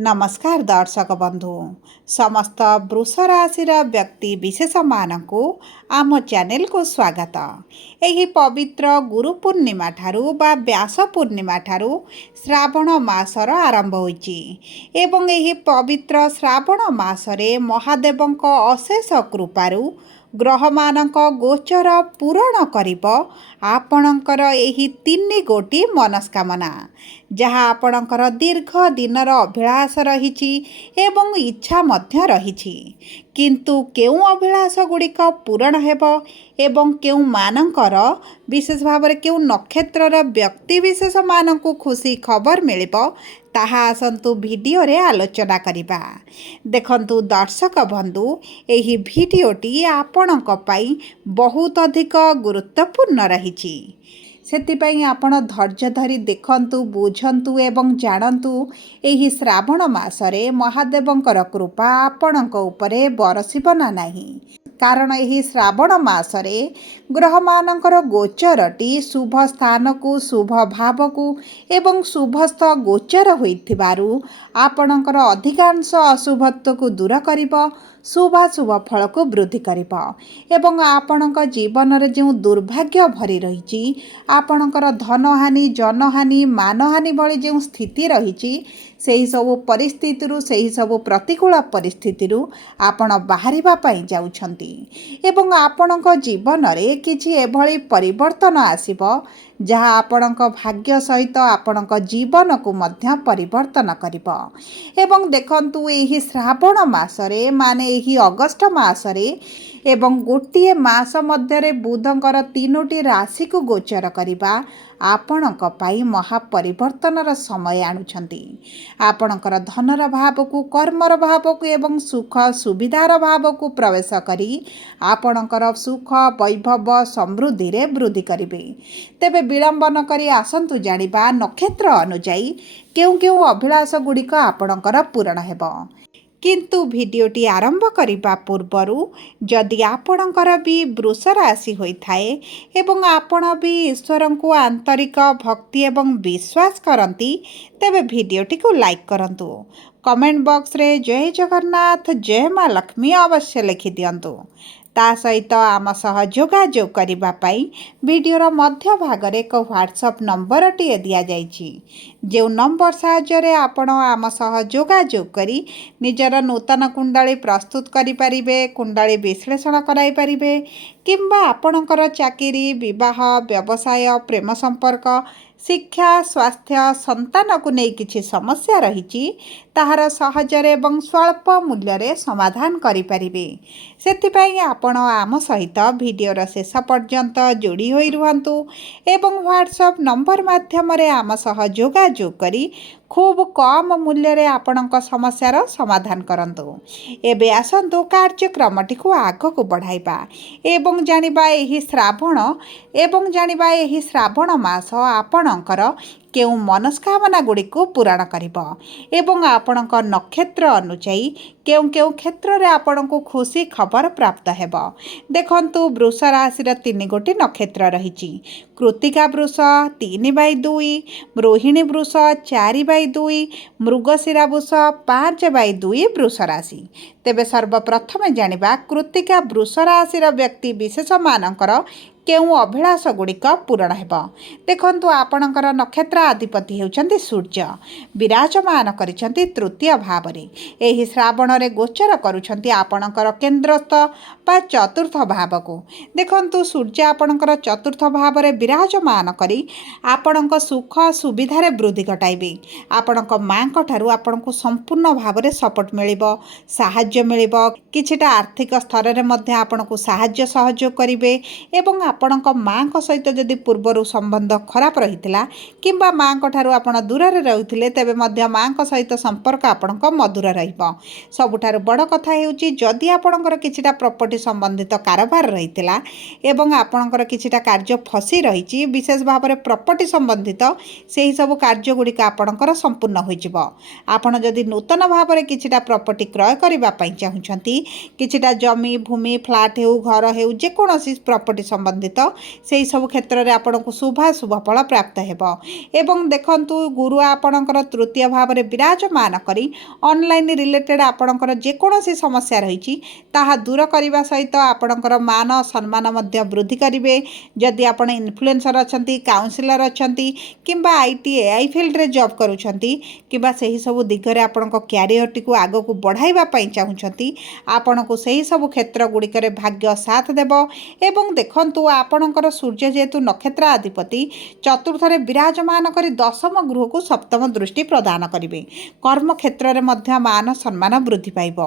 नमस्कार दर्शक बंधु समस्त वृष राशि व्यक्ति विशेष मानकु आम चैनल को स्वागत। एही पवित्र गुरु पूर्णिमा ठारू बा व्यास पूर्णिमा ठारू श्रावण मासर आरंभ होइछि एवं एही पवित्र श्रावण मासरे महादेवंक अशेष कृपारू ग्रह मानक गोचर पूरण करिब आपणकर एही 3 गोटी मनस्कामना जहाँ आपणकर दीर्घ दिनर अभिलाष रहिछि एवं इच्छा मध्य रहिछि किंतु केउ अभिलाष गुड़िक पूरण हेब एवं केउ मानकर विशेष भाव में केउ नक्षत्रर व्यक्ति विशेष मानकु खुशी खबर मिलिब ताहा आसंतु वीडियो रे आलोचना करिबा। देखंतु दर्शक बंधु एही वीडियोटी आपणक पई बहुत अधिक गुरुत्वपूर्ण रहिछि सेतिपई आपण धैर्य धरी देखंतु बुझंतु एवं जानंतु एही श्रावण मासरे महादेवंकर कृपा आपणक उपरे बरसिब ना नाही कारण एही श्रावण मासरे ग्रह मानकर गोचरटी शुभ स्थान को शुभ भाव को एवं शुभस्थ गोचर होइथिबारु आपणकर अधिकांश अशुभत्व को दूर करिब शुभाशुभ फल को वृद्धि करिब एवं आपणक जीवन रे जो दुर्भाग्य भरी रहिछि आपणकर धनहानि जनहानि मानहानि भली जो स्थिति रहिछि सेही सबु परिस्थिति सेही सबु प्रतिकूल परिस्थिति आपण बाहरिबा पई जाउछंती एवं आपणक जीवन रे किछि एभली परिवर्तन आसीबो जहाँ आपणक भाग्य सहित आपणक जीवन को मध्य परिवर्तन करिबो एवं देखंतु एही श्रावण मासरे माने एही अगस्त मासरे एवं गोटिए मास मध्यरे बुधंकर 3टी राशि को गोचर करिबा आपणक पाई महापरिवर्तनर समय आणुछंती आपणकर धनर भाव को कर्मर भाव को एवं सुख सुविधार भाव को प्रवेश करी आपणकर सुख वैभव समृद्धि रे वृद्धि करिबे। तेबे विलंब न करी आसंतु जानिबा नक्षत्र अनुଯାयी केउ केउ अभिलाष गुड़िक आपणकर पूरण हेबो किंतु वीडियोटी आरंभ करने पूर्वरु जदि आपणकर भी वृष राशि होइथाए एवं आपण भी ईश्वर को आंतरिक भक्ति एवं विश्वास करती तेबे वीडियोटी को लाइक करंतु कमेंट बॉक्स रे जय जगन्नाथ जय माँ लक्ष्मी अवश्य लिखि दियंतु ता सहित आम सह जोगाजोग करिबा पई वीडियोर मध्य भागरे एक व्हाट्सएप नंबर टी दिया जाइछि जो नंबर साहाय्य आपण आम सह जोगाजोग करी निजर नूतन कुंडली प्रस्तुत करि परिबे कुंडली विश्लेषण कराई परिबे किंबा आपणकर चाकरी विवाह व्यवसाय प्रेम संपर्क शिक्षा स्वास्थ्य संतान को नहीं किछि समस्या रही ताहार सहजरे एवं स्वल्प मूल्य रे समाधान करि परिबे सेतिपई आपण आम सहित वीडियोर शेष पर्यंत जोड़ी होई रुहंतु एवं व्हाट्सएप नंबर माध्यम रे आम सह जोगाजोग करी खूब कम मूल्य रे आपणक समस्यार समाधान करंतु। एबे आसंतु कार्यक्रमटी को आग को बढ़ाइबा एवं जानिबा एही श्रावण मास आपणकर केउ मनस्कामना गुड़ी को पूरण करिबो एवं आपणक नक्षत्र अनुଯାयी केउ केउ क्षेत्र रे आपण को खुशी खबर प्राप्त हेबो। देखंतु वृष राशि 3 गोटी नक्षत्र रहिछि कृत्तिका वृष 3/2 रोहिणी वृष 4/2 मृगशिरा वृष 5/2 वृष राशि। तेबे सर्वप्रथम जानिबा कृत्तिका वृष राशि व्यक्ति विशेष मानकर केउ अभिलाष गुड़िक पूरण हेब। देखंतु आपणकर नक्षत्र अधिपति हेउचंती सूर्य विराजमान करिसंती तृतीय भाव रे एही श्रावण रे गोचर करूछंती आपणकर केंद्रस्थ बा चतुर्थ भाव को। देखंतु सूर्य आपणकर चतुर्थ भाव रे विराजमान करी आपणक सुख सुविधा रे वृद्धि घटाइबे आपणक मांक ठारू आपणको संपूर्ण भाव रे सपोर्ट मिलिबो सहाय्य मिलिबो किछिटा आर्थिक स्तर रे मध्ये आपणको सहाय्य सहयोग करिवे एवं आपणक मांक सहित जदि पूर्वर संबंध खराब रहितला किंबा मांक ठारू आपण दूर रे रहुथिले तेबे मध्ये मांक सहित संपर्क आपणक मधुर रहिबो। सबुठारु बड़ कथा हेउची जदि आपणकर किछिटा प्रॉपर्टी संबंधित कारोबार रहितला एवं आपणकर किछिटा कार्य फसी रहिची विशेष भाव में प्रॉपर्टी संबंधित सेही सब कार्य गुड़िक आपणकर संपूर्ण होइजिबो। आपण जदि नूतन भाव में किछिटा प्रॉपर्टी क्रय करिबा पई चाहुछंती किछिटा जमी भूमि फ्लैट हेउ घर हेउ जे कोनोसी प्रॉपर्टी संबंधित संबंधित से सब क्षेत्र में आपन को शुभाशुभ फल प्राप्त हेबो। एवं देखंतु गुरु आपणकर तृतीय भाव में विराजमान करी ऑनलाइन रिलेटेड आपणकर जेकोसी समस्या रही ताहा दूर करने सहित आपणकर मान सम्मान मध्य वृद्धि करेंगे। जदि आपण इन्फ्लुएंसर अच्छा काउंसिलर अच्छा किंबा आईटी एआई फील्ड रे जॉब करूछंती किंबा सही सब दिगरे आपण क्यारियर टी को आग को बढ़ाइबा पई चाहुछंती आपण को सही सब क्षेत्र गुड़िक भाग्य साथ देव। एवं देखंतु आपणकर सूर्य जेहेतु नक्षत्र अधिपति चतुर्थ रे विराजमान करी दशम गृह को सप्तम दृष्टि प्रदान करेंगे। कर्म क्षेत्र में मध्य मान सम्मान वृद्धि पाइब।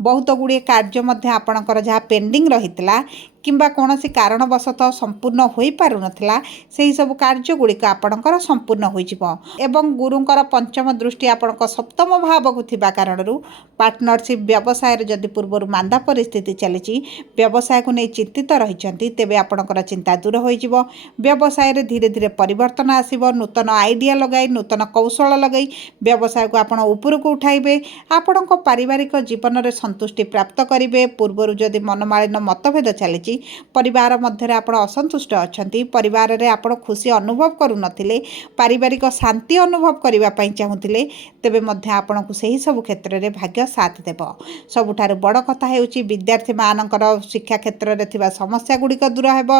बहुत गुड़िए कार्य मध्य आपणकर जहाँ पेंडिंग रहितला किंबा कौनसी कारणवशतः संपूर्ण हो पार नथिला सेही सब कार्य गुड़िक आपणकर संपूर्ण हो एवं गुरुंकर पंचम दृष्टि आपणक सप्तम भाव को थिबा कारणरू पार्टनरशिप व्यवसाय जदि पूर्व मांदा परिस्थिति चली व्यवसाय को नहीं चिंतित रही तेबे आपणकर चिंता दूर हो व्यवसाय रे धीरे धीरे परिवर्तन आसिबो। नूतन आइडिया लगाई नूतन कौशल लगाई व्यवसाय को आपण ऊपर को उठाइबे। आपणक पारिवारिक जीवन में संतुष्टि प्राप्त करेंगे। पूर्वर जदि मनमालिन मतभेद चली परिवार मध्य आप असंतुष्ट अच्छा परिवार रे आप खुशी अनुभव करू नथिले पारिवारिक शांति अनुभव करने चाहूले तेबे मध्य आपन को सही सब क्षेत्र में भाग्य साथ देव। सबुठारु बड़ कथा हेउची विद्यार्थी मानकर शिक्षा क्षेत्र में थिबा समस्या गुड़िक दूर हेब।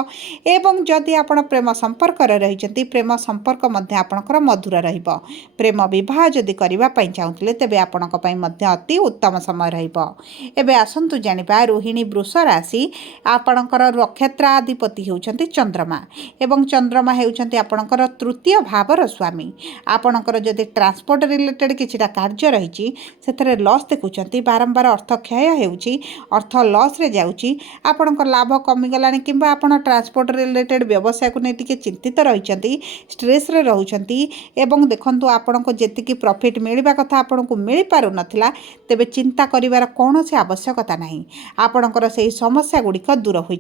एवं जदि आपण प्रेम संपर्क रही प्रेम संपर्क मध्य आपणकर मधुर रहिबो। प्रेम विवाह जदि करबा पई चाहूले तेबे आपणक पई मध्य अति उत्तम समय रहिबो। एबे आसंतु जानिबा रोहिणी वृष राशि आपणकर नक्षत्राधिपति होउछंती चंद्रमा एवं चंद्रमा हेउछंती आपणकर तृतीय भावर स्वामी। आपणकर जदि ट्रांसपोर्ट रिलेटेड किछिटा कार्य रही सेथरे लॉस देखुछंती बारंबार अर्थ क्षय हेउची अर्थ लॉस रे जाउची आपणकर लाभ कमी गलानी किंबा आपण ट्रांसपोर्ट रिलेटेड व्यवसाय को नै टिके चिंतित रहिछंती स्ट्रेस रे रहउछंती एवं देखंतु आपणको जेतिकी प्रॉफिट मिलबा कथा आपणको मिल पारु नथिला तेबे चिंता करिवार कोनोसी आवश्यकता नाही। आपणकर सेही समस्या गुड़िक दूर हो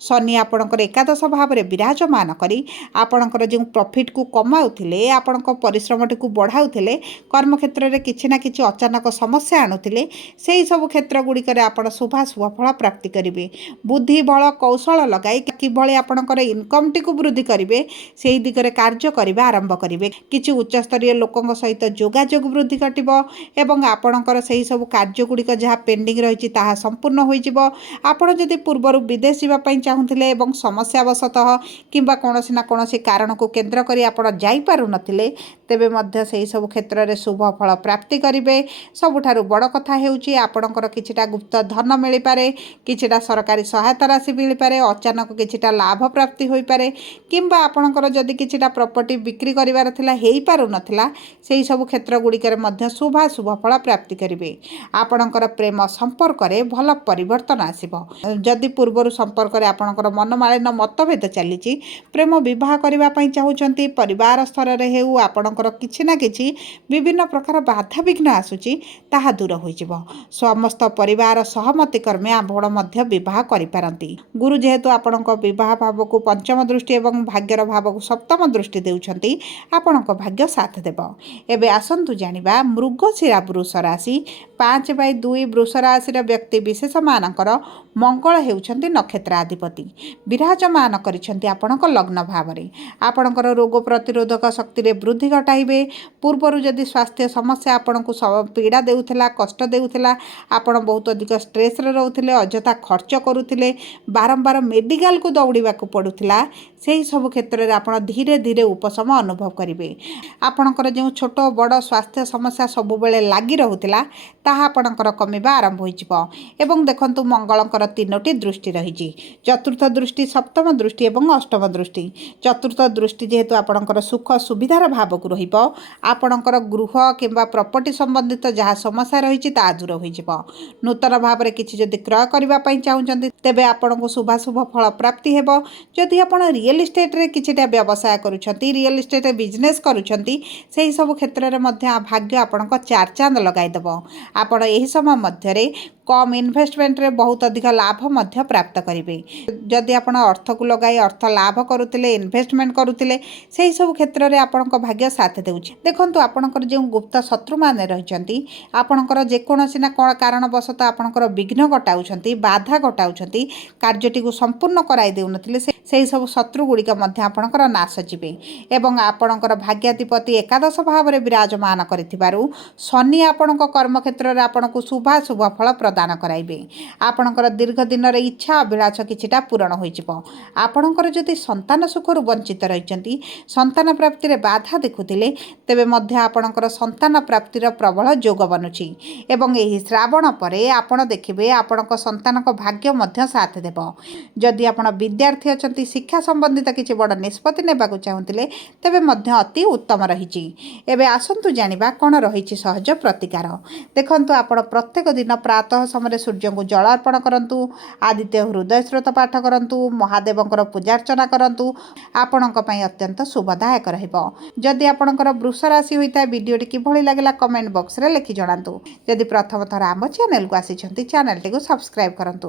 शनि आपणकर एकादश भाव में विराजमान करी आपणकर जो प्रॉफिट को कमाउथिले आपण परिश्रम टी बढ़ाउथिले कर्म क्षेत्र में किछि ना किछि अचानक समस्या आणुथिले सेही सब क्षेत्र गुड़िक आपण शुभाशुभ फल प्राप्ति करेंगे। बुद्धि बल कौशल लगाई किभଳି आपणकर इनकम टी को वृद्धि करेंगे सेही दिगरे कार्य करबा आरंभ करेंगे। किछि उच्च स्तरीय लोकंक सहित जोगाजोग वृद्धि घटिबो एवं आपणकर सेही सब कार्य गुड़िक जहाँ पेंडिंग रही ताहा संपूर्ण होइजिबो। आपण जदि पूर्व विदेश जावाई चाहूले एवं समस्यावशतः किंबा कौनसी ना कौनसी कारण को केन्द्र करी आपण जाइपारु नथिले तेबे मध्य सेही सब क्षेत्र में शुभ फल प्राप्ति करेंगे। सबुठारु बड़ कथा हेउची आपणकर किछिटा गुप्त धन मिल पारे किछिटा सरकारी सहायता राशि मिल पारे अचानक किछिटा लाभ प्राप्ति होई पारे किंबा आपणकर जदि किछिटा प्रॉपर्टी बिक्री करिवार थिला हेई पारु नथिला सेही सब क्षेत्र गुड़िकर मध्य शुभाशुभ फल प्राप्ति करेंगे। आपणकर प्रेम संपर्क रे भल परिवर्तन आसिबो। जदि पूर्वर संपर्क रे आपणकर मनमालिन मतभेद चली प्रेम विवाह करने चाहूँगी परिवार स्तर में हेउ आपणकर किछि ना किछि विभिन्न प्रकार बाधा विघ्न आसुची ताहा दूर होइजिबो। समस्त परिवार सहमति क्रमे आपण मध्य विवाह करिपारंती। गुरु जेहेतु आपणक विवाह भाव को पंचम दृष्टि एवं भाग्यर भाव को सप्तम दृष्टि देउछंती आपणक भाग्य साथ देव। एबे आसंतु जानिबा मृगशिरा वृष राशि 5/2 वृष राशि व्यक्ति विशेष मानकर मंगल हेउछंती नक्षत्राधिपति विराजमान करिछंती आपणक लग्न भाव में आपणकर रोग प्रतिरोधक शक्ति रे वृद्धि घटाइबे। पूर्वर जदि स्वास्थ्य समस्या आपणको पीड़ा देउथिला कष्ट देउथिला आपण बहुत अधिक स्ट्रेस रे रहउथिले अजथा खर्च करुथिले बारंबार मेडिकल को दौड़ीबा को पड़ुथिला सेही सब क्षेत्र में आपण धीरे धीरे उपशम अनुभव करेंगे। आपणकर जो छोट बड़ स्वास्थ्य समस्या सब बेले लगी रहउथिला ताहा आपणकर कमिबा आरंभ होइजिबो। एवं देखंतु मंगलकर 3टी दृष्टि रही चतुर्थ दृष्टि सप्तम दृष्टि एवं अष्टम दृष्टि। चतुर्थ दृष्टि जेहेतु आपणकर सुख सुविधार भाव को रहिबो आपणकर गृह किंबा प्रॉपर्टी संबंधित जहाँ समस्या रही ता दूर होइजिबो। नूतन भाव में किछि जदि क्रय करबा पई चाहुचंती तेबे आपणको शुभाशुभ फल प्राप्ति हेबो। जदि आपण रियल एस्टेट रे किछिटा व्यवसाय करूछंती रियल एस्टेट बिजनेस करूछंती सेही सब क्षेत्र में मध्य भाग्य आपणको चार चांद लगाई देबो। आपण एही समय मध्य कम इन्वेस्टमेंट रे बहुत अधिक लाभ मध्य प्राप्त करेंगे। जदि आपण अर्थ को लगाई अर्थ लाभ करुले इन्वेस्टमेंट करुले से सब क्षेत्र में आपण भाग्य साथ देउछि। देखंतु आपणकर जो गुप्त शत्रु माने रहिचंती आपणकर जेकोसी ना कारणवशतः आपणकर विघ्न घटाउछंती बाधा घटाउछंती कार्यटी को संपूर्ण कराई देउनथिले से सब शत्रु गुड़िक मध्य आपणकर नाश जीवे एवं आपणकर भाग्याधिपति एकादश भाव में विराजमान करिथिबारु शनि आपणक कर्म क्षेत्र में आपणको शुभाशुभ फल प्रदान कराइबे। आपणकर दीर्घ दिन इच्छा अभिलाष किछिटा पूरण होइजिबो। आपणकर जदि संतान सुखरु वंचित रहिचंती संतान प्राप्ति रे बाधा देखुथिले तेबे मध्य आपणकर संतान प्राप्तिर प्रबल जोग बनुछि एवं एही श्रावण परे आपण देखिबे आपणक संतानक भाग्य मध्य साथ देबो। जदि आपण विद्यार्थी अछंती शिक्षा संबंधित किछि बड़ निष्पत्ति नेबाकु चाहुथिले तेबे मध्य अति उत्तम रहिछि। एबे आसंतु जानिबा कोन रहिछि सहज प्रतिकार। देखंतु आपण प्रत्येक दिन प्रातः समय सूर्य को जल अर्पण करंतु आदित्य हृदय स्रोत पाठ करंतु महादेवंकर पूजार्चना करंतु आपणक पई अत्यंत शुभदायक रहिबो। जदि आपणकर वृष राशि होइता वीडियोटी किभଳି लागला कमेंट बॉक्स रे लिखि जणांतु। जदि प्रथम थर आम चैनल को आसीछंती चैनल टी को सब्सक्राइब करंतु।